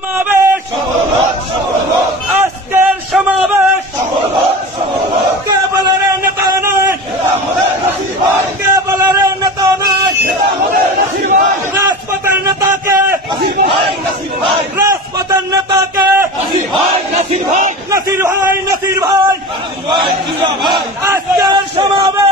সমাবেশ আজকের সমাবেশ কে বলে রে নেতা নয়, কে বলে রে নেতা নয়, রাজপথের নেতাকে, রাজপথের নেতাকে নাসির ভাই, নাসির ভাই আজকের সমাবেশ